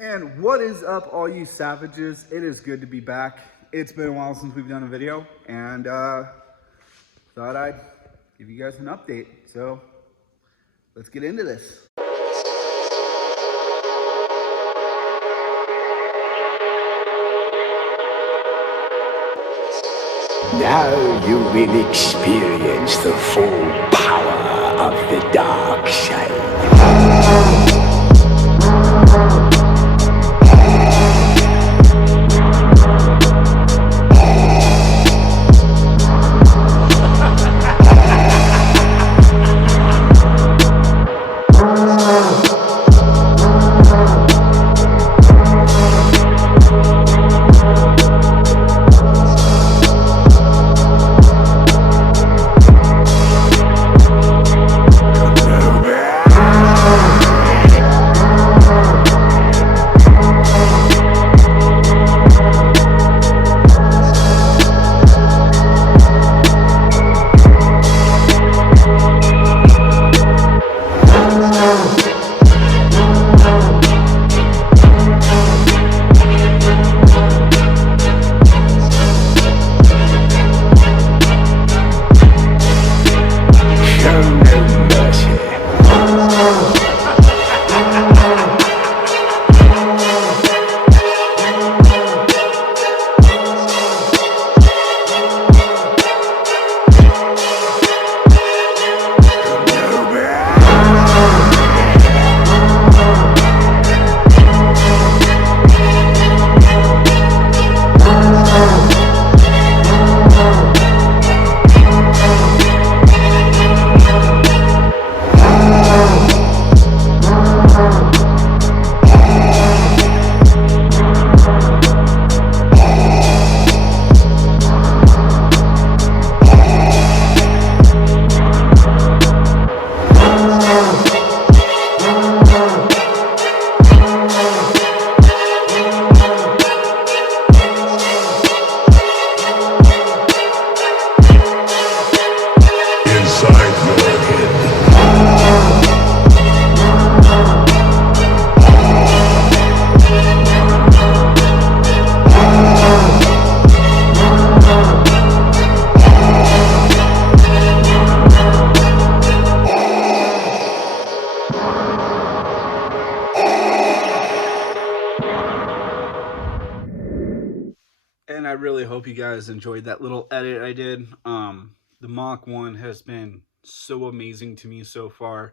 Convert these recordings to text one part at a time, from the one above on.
And what is up, all you savages? It is good to be back. It's been a while since we've done a video, and thought I'd give you guys an update. So let's get into this. Now you will experience the full power of the dark side. And I really hope you guys enjoyed that little edit I did. The Mach 1 has been so amazing to me so far.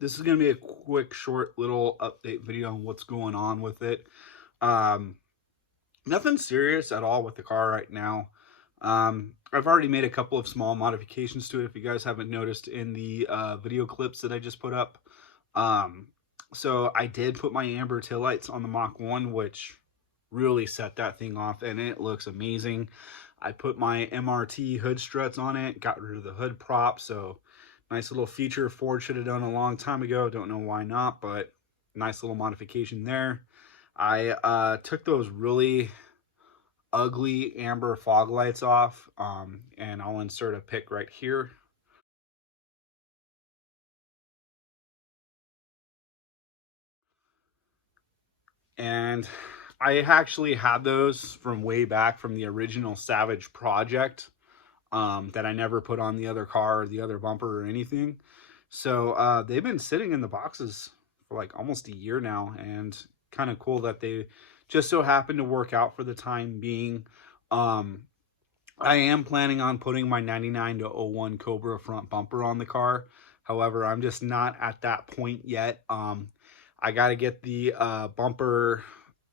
This is going to be a quick, short little update video on what's going on with it. Nothing serious at all with the car right now. I've already made a couple of small modifications to it, if you guys haven't noticed in the video clips that I just put up. So I did put my amber taillights on the Mach 1, which really set that thing off, and it looks amazing. I put my MRT hood struts on it, got rid of the hood prop, so nice little feature Ford should have done a long time ago. Don't know why not, but nice little modification there. I took those really ugly amber fog lights off, and I'll insert a pic right here. And I actually had those from way back from the original Savage project, that I never put on the other car or the other bumper or anything. So they've been sitting in the boxes for like almost a year now, and kind of cool that they just so happen to work out for the time being. I am planning on putting my 99 to 01 Cobra front bumper on the car. However, I'm just not at that point yet. I got to get the bumper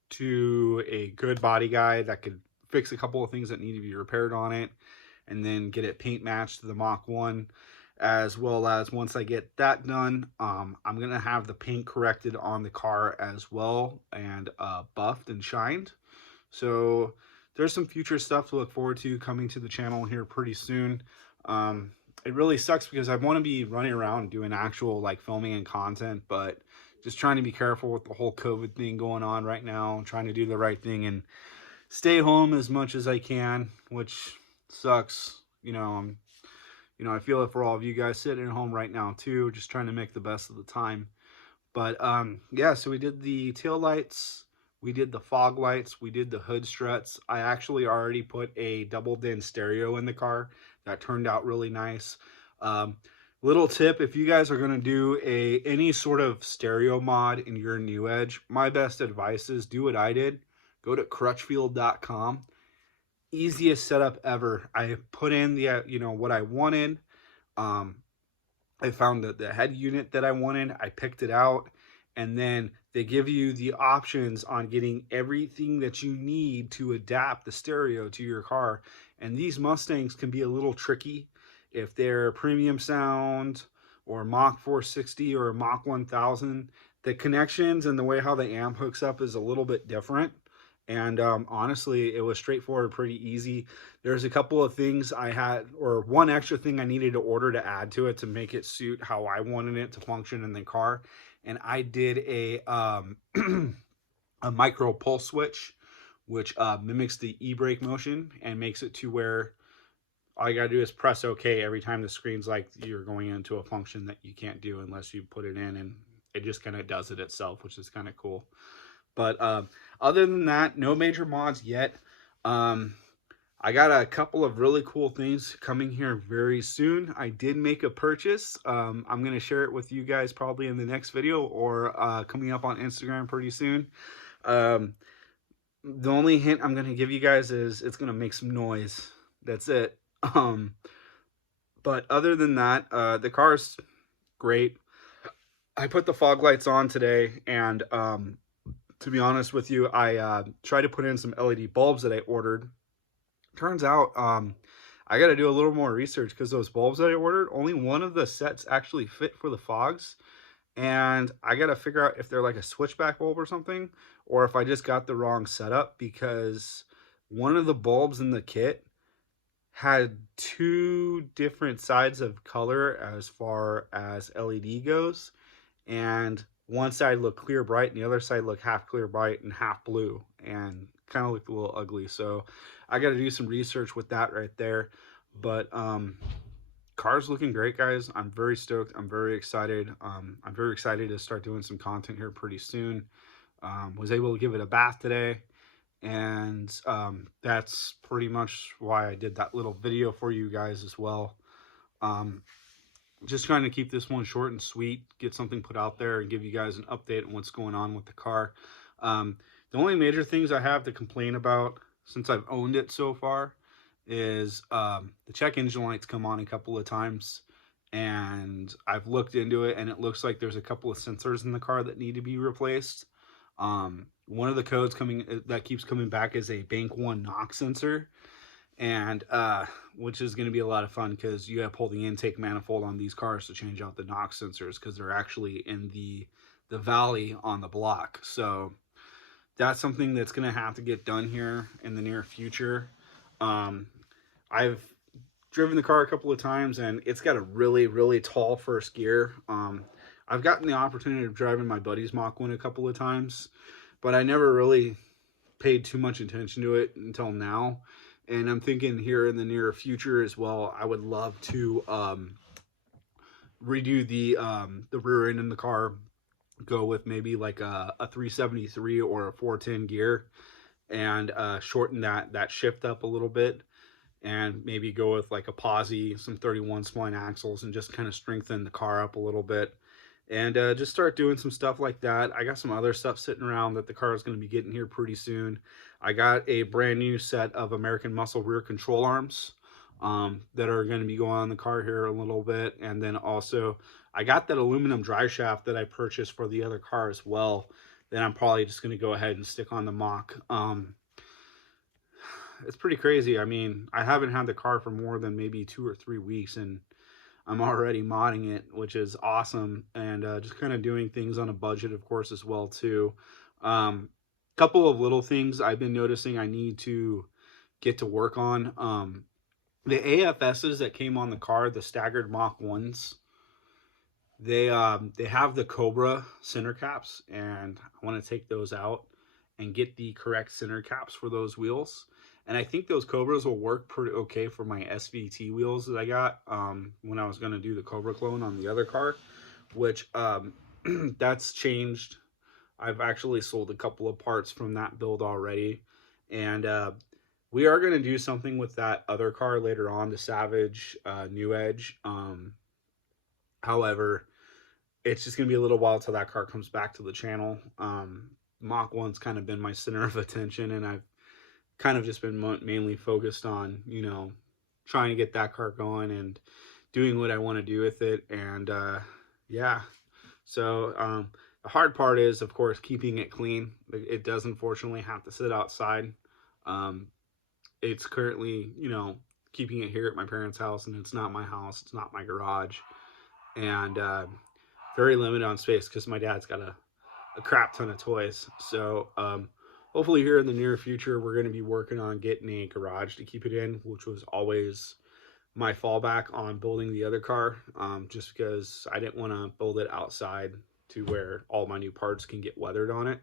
to a good body guy that could fix a couple of things that need to be repaired on it, and then get it paint matched to the Mach 1. As well as once I get that done, I'm going to have the paint corrected on the car as well, and buffed and shined. So there's some future stuff to look forward to coming to the channel here pretty soon. It really sucks because I want to be running around doing actual like filming and content, but just trying to be careful with the whole COVID thing going on right now. I'm trying to do the right thing and stay home as much as I can, which sucks. I feel it for all of you guys sitting at home right now too, just trying to make the best of the time. But yeah, so we did the tail lights, we did the fog lights, we did the hood struts. I actually already put a double din stereo in the car that turned out really nice. Um, Little tip, if you guys are going to do any sort of stereo mod in your new Edge, my best advice is do what I did. Go to crutchfield.com. Easiest setup ever. I put in the what I wanted. Um, I found the head unit that I wanted. I picked it out, and then they give you the options on getting everything that you need to adapt the stereo to your car. And these Mustangs can be a little tricky if they're premium sound or Mach 460 or Mach 1000. The connections and the way how the amp hooks up is a little bit different. And honestly, it was straightforward, pretty easy. There's a couple of things I had, or one extra thing I needed to order to add to it to make it suit how I wanted it to function in the car. And I did a micro pulse switch, which mimics the e-brake motion and makes it to where all you gotta do is press OK every time the screen's like you're going into a function that you can't do unless you put it in, and it just kind of does it itself, which is kind of cool. But other than that, no major mods yet. Um, I got a couple of really cool things coming here very soon. I did make a purchase. I'm going to share it with you guys probably in the next video or coming up on Instagram pretty soon. Um, the only hint I'm going to give you guys is it's going to make some noise. That's it. Um, but other than that, the car's great. I put the fog lights on today, and to be honest with you, I tried to put in some LED bulbs that I ordered. Turns out I got to do a little more research because those bulbs that I ordered, only one of the sets actually fit for the fogs. And I got to figure out if they're like a switchback bulb or something, or if I just got the wrong setup, because one of the bulbs in the kit had two different sides of color as far as LED goes. And one side looked clear bright and the other side looked half clear bright and half blue, and kind of looked a little ugly. So I got to do some research with that right there. But car's looking great, guys. I'm very stoked. I'm very excited. I'm very excited to start doing some content here pretty soon. Was able to give it a bath today, and that's pretty much why I did that little video for you guys as well. Just trying to keep this one short and sweet, get something put out there and give you guys an update on what's going on with the car. The only major things I have to complain about since I've owned it so far is the check engine lights come on a couple of times, and I've looked into it and it looks like there's a couple of sensors in the car that need to be replaced. One of the codes that keeps coming back is a bank 1 knock sensor, and which is going to be a lot of fun because you have to pull the intake manifold on these cars to change out the knock sensors because they're actually in the valley on the block. So that's something that's going to have to get done here in the near future. I've driven the car a couple of times and it's got a really tall first gear. I've gotten the opportunity of driving my buddy's Mach 1 a couple of times, but I never really paid too much attention to it until now. And I'm thinking here in the near future as well, I would love to redo the rear end in the car, go with maybe like a 373 or a 410 gear, and shorten that shift up a little bit, and maybe go with like a posi, some 31 spline axles, and just kind of strengthen the car up a little bit. And just start doing some stuff like that. I got some other stuff sitting around that the car is going to be getting here pretty soon. I got a brand new set of American Muscle rear control arms that are going to be going on the car here a little bit. And then also I got that aluminum dry shaft that I purchased for the other car as well, that I'm probably just going to go ahead and stick on the Mach. It's pretty crazy. I mean, I haven't had the car for more than maybe 2 or 3 weeks, and I'm already modding it, which is awesome. And just kind of doing things on a budget, of course, as well too. Couple of little things I've been noticing I need to get to work on. The AFSs that came on the car, the staggered Mach 1s, they have the Cobra center caps, and I want to take those out and get the correct center caps for those wheels. And I think those Cobras will work pretty okay for my SVT wheels that I got when I was going to do the Cobra clone on the other car, which that's changed. I've actually sold a couple of parts from that build already, and we are going to do something with that other car later on, the Savage New Edge. However, it's just going to be a little while till that car comes back to the channel. Mach 1's kind of been my center of attention, and I've kind of just been mainly focused on, trying to get that car going and doing what I want to do with it. And yeah, so the hard part is, of course, keeping it clean. It does unfortunately have to sit outside. Um, it's currently, keeping it here at my parents' house, and it's not my house. It's not my garage, and very limited on space because my dad's got a crap ton of toys. So hopefully here in the near future, we're going to be working on getting a garage to keep it in, which was always my fallback on building the other car, just because I didn't want to build it outside to where all my new parts can get weathered on it.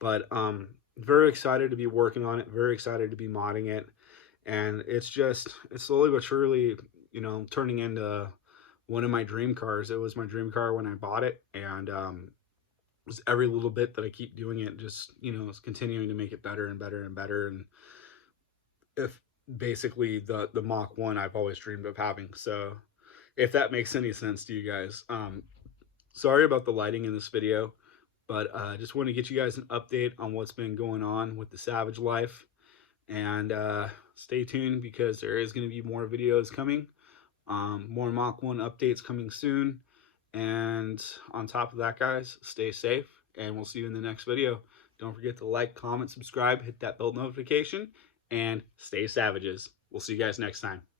But very excited to be working on it, very excited to be modding it. And it's slowly but surely, turning into one of my dream cars. It was my dream car when I bought it, and was every little bit that I keep doing it, just is continuing to make it better and better and better. And if basically the Mach 1 I've always dreamed of having. So if that makes any sense to you guys, sorry about the lighting in this video, but just want to get you guys an update on what's been going on with the Savage life. And stay tuned because there is going to be more videos coming, more Mach 1 updates coming soon. And on top of that, guys, stay safe, and we'll see you in the next video. Don't forget to like, comment, subscribe, hit that bell notification, and stay savages. We'll see you guys next time.